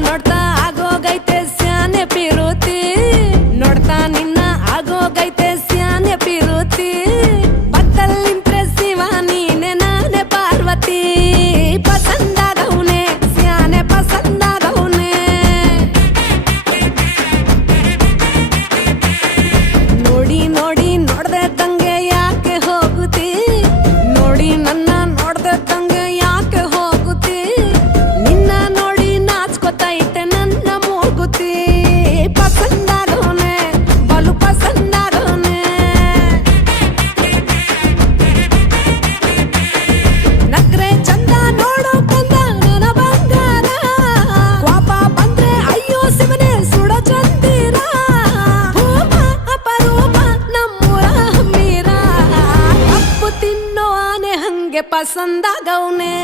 ನೋಡ್ತಾ ಆಗೋಗೈತೆ ಸ್ಯಾನೆ ಪಿರುತಿ ನೋಡ್ತಾ ನಿನ್ನ ಆಗೋಗೈತೆ ಸ್ಯಾನೆ ಪಿರುತಿ ಪಕ್ಕದಲ್ಲಿಂತ್ರೆ ಶಿವ ನೀನೆ ನಾನೇ ಪಾರ್ವತಿ ಪಸಂದಾಗವ್ನೆ ಸ್ಯಾನೆ ಪಸಂದಾಗವ್ನೆ ನೋಡಿ ನೋಡಿ ನೋಡ್ದೆ ತಂಗೆ ಯಾಕೆ ಹೋಗುತ್ತಿ ನೋಡಿ ನನ್ನ ನೋಡ್ದೆ ತಂಗೆ ಯಾಕೆ ಹೋಗುತ್ತಿ ನಿನ್ನ ನೋಡಿ ನಾಚ್ಕೊತೈತೆ ನನ್ನ ಮೂಗುತಿ ಪಸಂದಾಗವ್ನೆ ಬಲು ಪಸಂದಾಗವ್ನೆ ನಕ್ರೆ ಚಂದ ನೋಡೋ ಕಂದ ನನ್ನ ಬಂಗಾರ ಕೋಪ ಬಂದ್ರೆ ಅಯ್ಯೋ ಶಿವನೇ ಸುಡ ಚಂದಿರ ಭೂಮ ಅಪರೂಪ ನಮ್ಮೂರ ಹಮ್ಮೀರ ಕಪ್ಪು ತಿನ್ನೋ ಆನೆ ಹಂಗೆ ಪಸಂದಾಗವ್ನೆ